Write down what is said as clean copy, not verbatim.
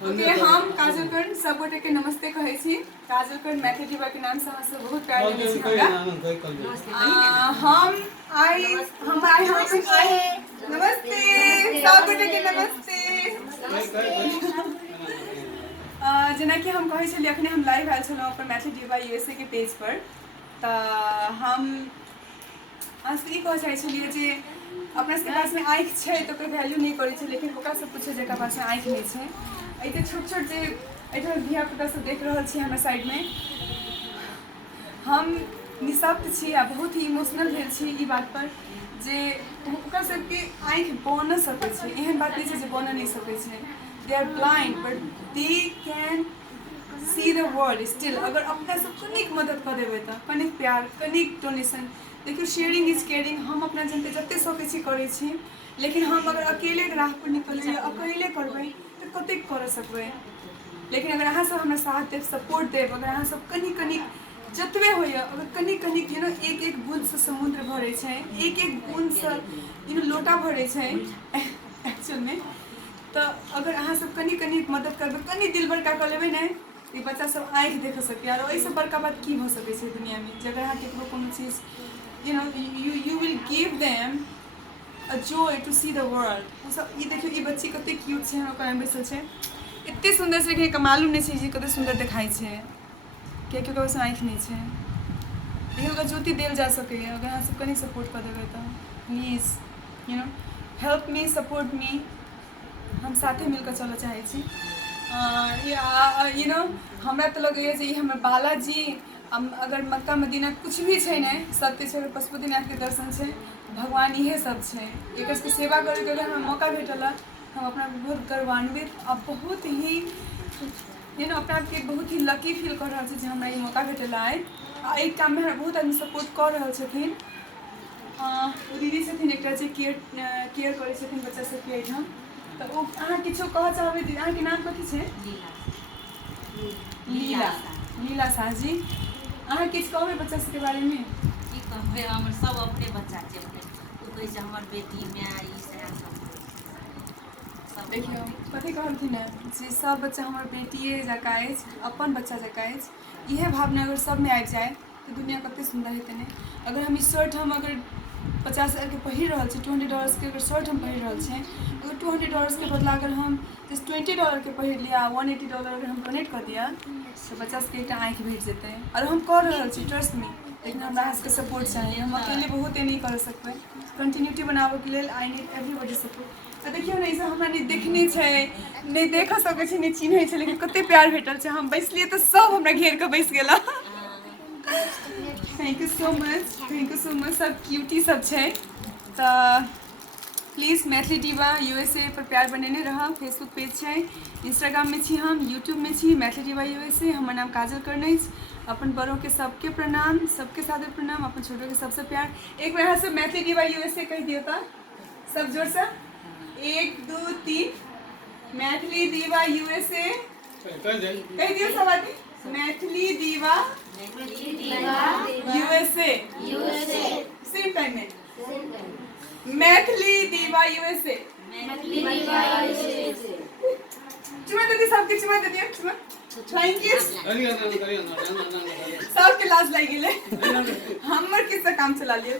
Okay हम काजलकर्ण सब गोटे के नमस्ते कहै छी। काजलकर्ण मैथिली दीवा के नाम से हमसे बहुत प्यार देने छी हमरा। हम आई नमस्ते सब गोटे के नमस्ते। जेना कि हम कहै छलियै अखने हम लाइव आयल छलहुँ अपन मैथिली दीवा यूएसए के पेज पर, तऽ हम अहाँसँ ई कहऽ चाहै छलियै जे अपना सबके पासमे आँखि छै तऽ कोई वैल्यू नहीं करै छै, लेकिन ओकरासँ पूछो जेकरा पासमे आँखि नहीं छै। एते छोट छोट जे एहिठाम धिया पुता सब देख रहल छी हमरा साइडमे, हम निःशब्द छी आ बहुत ही इमोशनल भेल छी ई बात पर जे ओकरा सबके आँखि बन सकै छै, एहन बात नहीं छै जे बन नहीं सकै छै। They are blind but they can see the world still. अगर अपना सब कनिक मदद कर देबै तऽ, कनिक प्यार, कनिक डोनेशन, देखियो शेयरिंग इज केयरिंग। हम अपना जनते जते सकै छी करै छी, लेकिन हम अगर अकेले राह पर निकलबै, अकेले करबै तऽ कतेक कर सकबै। लेकिन अगर अहाँ सब हमरा साथ देब, सपोर्ट देब, अगर अहाँ सब कनिक कनिक जतबे होइए, अगर कनिक कनिक एक एक बूँदसँ समुद्र भरै छै, एक एक बूँदसँ लोटा भरै छै एक्चुअलमे। तऽ अगर अहाँ सब कनिक कनिक मदद करबै, कनि दिल बड़का कऽ लेबै ने, ई बच्चा सब आँखि देख सकैए। और एहिसँ बड़का बात की भऽ सकै छै दुनियामे, जे अगर अहाँ ककरो कोनो चीज you will give them a joy to see the world। ये देखियो ई बच्ची कते क्यूट छै, हमरा ओकरा बैसल छै, एते सुंदर छै कि मालूम नहीं छै जे कते सुंदर देखाई छै, कियाकि ओकरा पास आँखि नहीं छै। लेकिन ओकरा ज्योति देल जा सकैए अगर अहाँ सब कनि सपोर्ट कर देबै तऽ। Please help me, support me. हम साथे मिलकर चलऽ चाहै छी। हमरा तऽ लगैए जे ई हमर बालाजी, अगर मक्का मदीना कुछ भी छै ने, सत्य छै, पशुपतिनाथ के दर्शन छै, भगवान इहे सब छै। एकर सबके सेवा करैके अगर हमरा मौका भेटल, हम अपना बहुत गौरवान्वित आ बहुत ही अपना आपके बहुत ही लकी फील कर रहल छी जे हमरा ई मौका भेटल है। आ एहि काममे हमरा बहुत आदमी सपोर्ट कर रहल छथिन। दीदी छथिन एकटा जे केयर करै छथिन बच्चा सबके एहिठाम, तऽ ओ अहाँ किछो कहऽ चाहबै दीदी? अहाँके नाम कथी छै? लीला शाह जी। अहाँ किछु कहबै बच्चा सबके बारेमे? की कहबै, हमर सब अपने बच्चा छै, ओ कहै छै हमर बेटी माय ई सब। देखियौ कथी कहलखिन है जे सब बच्चा हमर बेटिए जकाँ अछि, अपन बच्चा जकाँ अछि। इएह भावना अगर सबमे आबि जाए तऽ दुनिया कते सुंदर हेतै ने। अगर हम ई शर्ट हम अगर $50 के पहिर रहल छी, $200 के अगर शर्ट हम पहिर रहल छी, अगर $200 के बदला अगर हम जस्ट $20 के पहिर लिया, $180 अगर हम डोनेट कर दिया, तो बच्चा सबके एकटा आँखि भेट जेतै। और हम कर रहल छी, ट्रस्ट मी। लेकिन हमरा अहाँ सबके सपोर्ट चाहिए, हम अकेले बहुत नहीं कर सकबै। कंटिन्यूटी बनाबैके लेल आई नीड एवरीबॉडी सपोर्ट। तऽ देखियौ ने, ई सब हमरा नहीं देखने छै, नहीं देख सकै छै, नहीं चिन्है छै, लेकिन कते प्यार भेटल छै। हम बैसलिए तऽ सब हमरा घेर कऽ बैस गेला। Thank you so much, thank you so much. सब क्यूटी सब छै। तऽ प्लीज़ मैथिली दीवा यूएसए पर प्यार बनेने रहब। फेसबुक पेज छै, इंस्टाग्राम में छी हम, यूट्यूब में छी मैथिली दीवा यूएसए। हमर नाम काजलकर्ण अछि। अपन बड़ों के सबके प्रणाम, सबके सादर प्रणाम, अपन छोटों के सबसे प्यार। एक बार से मैथिली दीवा यूएसए कह दियो तो सब जोर से, 1 2 3 मैथिली दीवा यूएसए कह दियो सब आदमी। मैथिली दीवा यूएसए, सेम टाइम में मैथिली दीवा यूएसए। चुमा दे सबके, चुमा दे दियो, चुमा। Thank you. सबके लाज लग गेले, हमर किससे काम चला लियो।